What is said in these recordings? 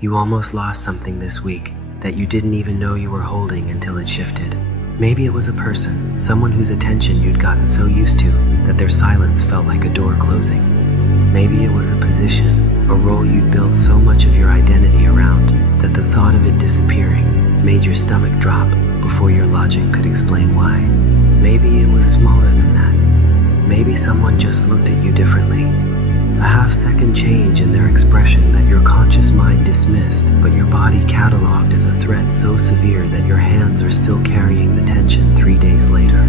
You almost lost something this week that you didn't even know you were holding until it shifted. Maybe it was a person, someone whose attention you'd gotten so used to that their silence felt like a door closing. Maybe it was a position, a role you'd built so much of your identity around that the thought of it disappearing made your stomach drop before your logic could explain why. Maybe it was smaller than that. Maybe someone just looked at you differently. A half-second change in their expression that your conscious mind dismissed, but your body cataloged as a threat so severe that your hands are still carrying the tension 3 days later.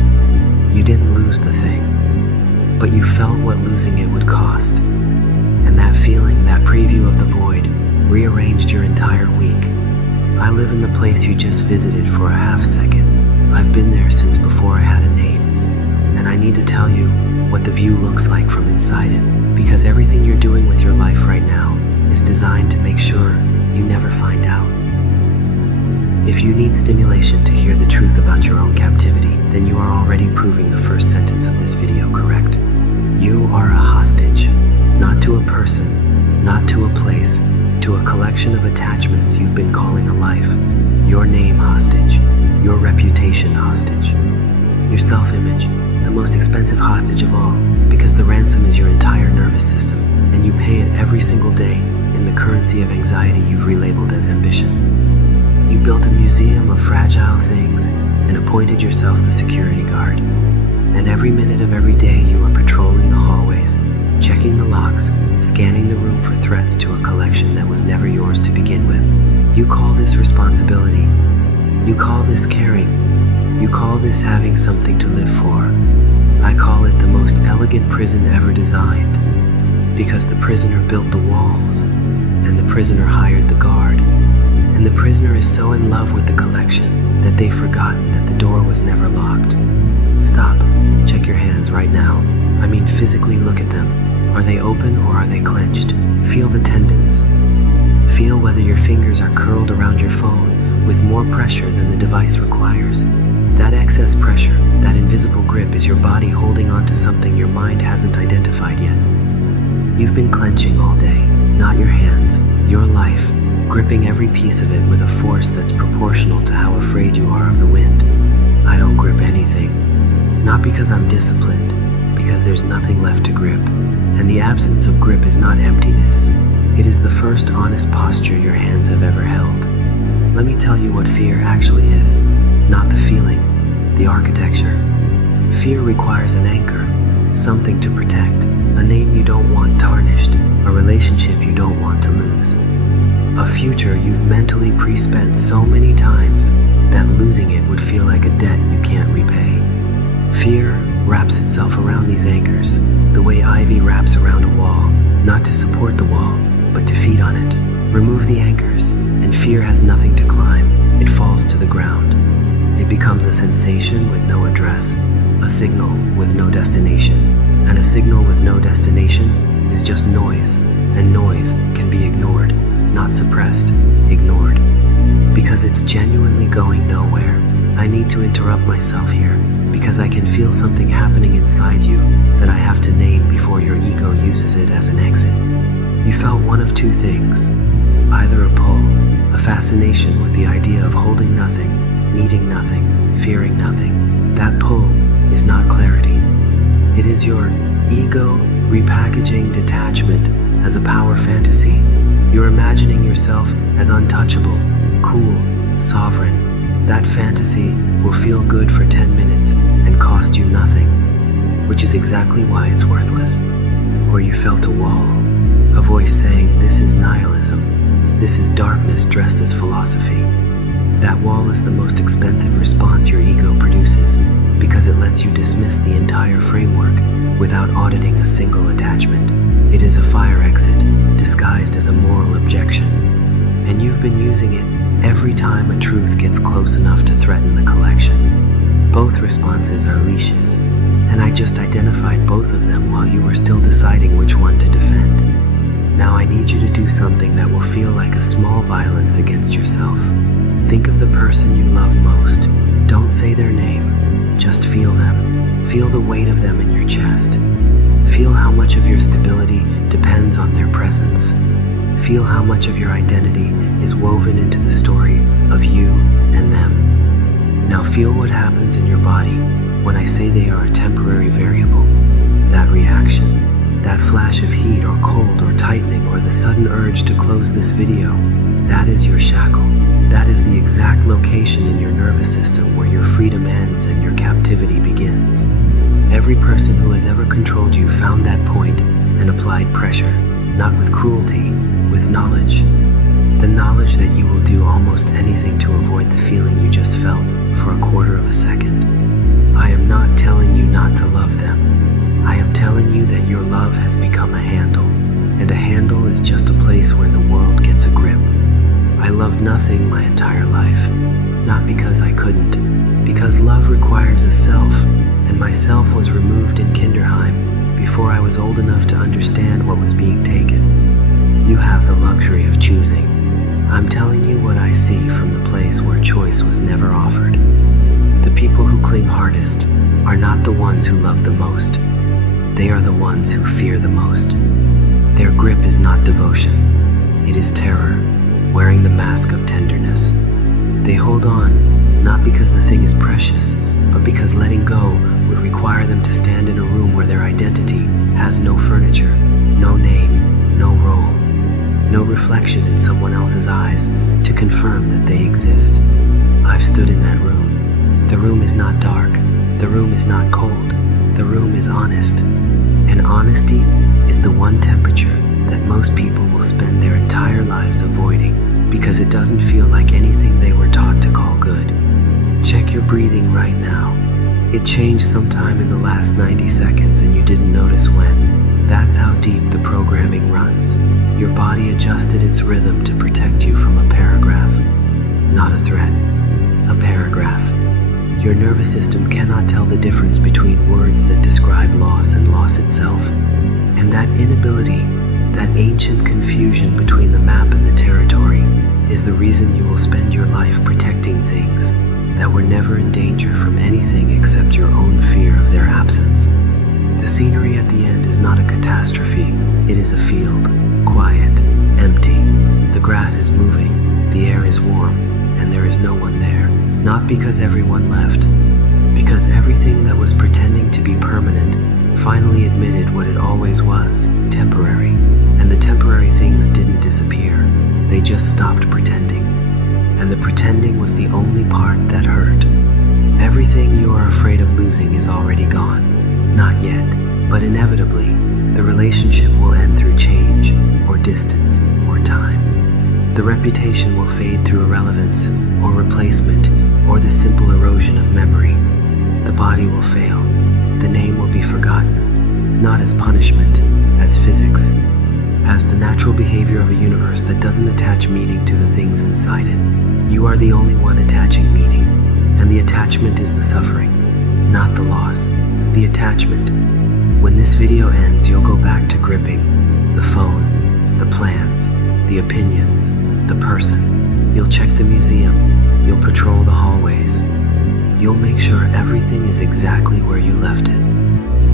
You didn't lose the thing, but you felt what losing it would cost. And that feeling, that preview of the void, rearranged your entire week. I live in the place you just visited for a half second. I've been there since before I had a name. And I need to tell you what the view looks like from inside it, because everything you're doing with your life right now is designed to make sure you never find out. If you need stimulation to hear the truth about your own captivity, then you are already proving the first sentence of this video correct. You are a hostage, not to a person, not to a place, to a collection of attachments you've been calling a life. Your name hostage, your reputation hostage, your self-image, the most expensive hostage of all, because the ransom is your entire nervous system, and you pay it every single day in the currency of anxiety you've relabeled as ambition. You built a museum of fragile things and appointed yourself the security guard. And every minute of every day you are patrolling the hallways, checking the locks, scanning the room for threats to a collection that was never yours to begin with. You call this responsibility. You call this caring. You call this having something to live for. I call it the most elegant prison ever designed, because the prisoner built the walls, and the prisoner hired the guard, and the prisoner is so in love with the collection that they've forgotten that the door was never locked. Stop. Check your hands right now. I mean, physically look at them. Are they open or are they clenched? Feel the tendons. Feel whether your fingers are curled around your phone with more pressure than the device requires. That excess pressure, that invisible grip, is your body holding on to something your mind hasn't identified yet. You've been clenching all day, not your hands, your life, gripping every piece of it with a force that's proportional to how afraid you are of the wind. I don't grip anything, not because I'm disciplined, because there's nothing left to grip. And the absence of grip is not emptiness. It is the first honest posture your hands have ever held. Let me tell you what fear actually is, not the feeling, the architecture. Fear requires an anchor, something to protect, a name you don't want tarnished, a relationship you don't want to lose, a future you've mentally pre-spent so many times that losing it would feel like a debt you can't repay. Fear wraps itself around these anchors, the way ivy wraps around a wall, not to support the wall, but to feed on it. Remove the anchors, and fear has nothing to climb. It falls to the ground. It becomes a sensation with no address, a signal with no destination. And a signal with no destination is just noise, and noise can be ignored, not suppressed, ignored. Because it's genuinely going nowhere. I need to interrupt myself here, because I can feel something happening inside you that I have to name before your ego uses it as an exit. You felt one of two things, either a pull, a fascination with the idea of holding nothing, needing nothing, fearing nothing. That pull is not clarity. It is your ego repackaging detachment as a power fantasy. You're imagining yourself as untouchable, cool, sovereign. That fantasy will feel good for 10 minutes and cost you nothing, which is exactly why it's worthless. Or you felt a wall, a voice saying, "This is nihilism. This is darkness dressed as philosophy." That wall is the most expensive response your ego produces, because it lets you dismiss the entire framework without auditing a single attachment. It is a fire exit disguised as a moral objection, and you've been using it every time a truth gets close enough to threaten the collection. Both responses are leashes, and I just identified both of them while you were still deciding which one to defend. Now I need you to do something that will feel like a small violence against yourself. Think of the person you love most. Don't say their name, just feel them. Feel the weight of them in your chest. Feel how much of your stability depends on their presence. Feel how much of your identity is woven into the story of you and them. Now feel what happens in your body when I say they are a temporary variable. That reaction, that flash of heat or cold or tightening or the sudden urge to close this video, that is your shackle. That is the exact location in your nervous system where your freedom ends and your captivity begins. Every person who has ever controlled you found that point and applied pressure, not with cruelty, with knowledge. The knowledge that you will do almost anything to avoid the feeling you just felt for a quarter of a second. I am not telling you not to love them. I am telling you that your love has become a handle, and a handle is just a place where the world gets a grip. I loved nothing my entire life, not because I couldn't, because love requires a self, and my self was removed in Kinderheim before I was old enough to understand what was being taken. You have the luxury of choosing. I'm telling you what I see from the place where choice was never offered. The people who cling hardest are not the ones who love the most. They are the ones who fear the most. Their grip is not devotion. It is terror, wearing the mask of tenderness. They hold on, not because the thing is precious, but because letting go would require them to stand in a room where their identity has no furniture, no name, no role, no reflection in someone else's eyes to confirm that they exist. I've stood in that room. The room is not dark. The room is not cold. The room is honest. And honesty is the one temperature that most people will spend their entire lives avoiding because it doesn't feel like anything they were taught to call good. Check your breathing right now. It changed sometime in the last 90 seconds and you didn't notice when. That's how deep the programming runs. Your body adjusted its rhythm to protect you from a paragraph, not a threat, a paragraph. Your nervous system cannot tell the difference between words that describe loss and loss itself. And that inability, that ancient confusion between the map and the territory, is the reason you will spend your life protecting things that were never in danger from anything except your own fear of their absence. The scenery at the end is not a catastrophe. It is a field, quiet, empty. The grass is moving, the air is warm, and there is no one there. Not because everyone left, because everything that was pretending to be permanent finally admitted what it always was, temporary. And the temporary things didn't disappear, they just stopped pretending. And the pretending was the only part that hurt. Everything you are afraid of losing is already gone. Not yet, but inevitably, the relationship will end through change, or distance, or time. The reputation will fade through irrelevance, or replacement, or the simple erosion of memory. The body will fail. The name will be forgotten, not as punishment, as physics, as the natural behavior of a universe that doesn't attach meaning to the things inside it. You are the only one attaching meaning, and the attachment is the suffering, not the loss. The attachment. When this video ends, you'll go back to gripping the phone, the plans, the opinions, the person. You'll check the museum. You'll patrol the hallways. You'll make sure everything is exactly where you left it.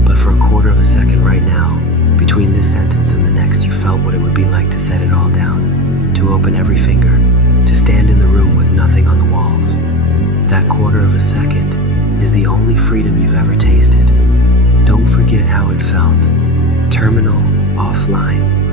But for a quarter of a second right now, between this sentence and the next, you felt what it would be like to set it all down, to open every finger, to stand in the room with nothing on the walls. That quarter of a second is the only freedom you've ever tasted. Don't forget how it felt. Terminal, offline,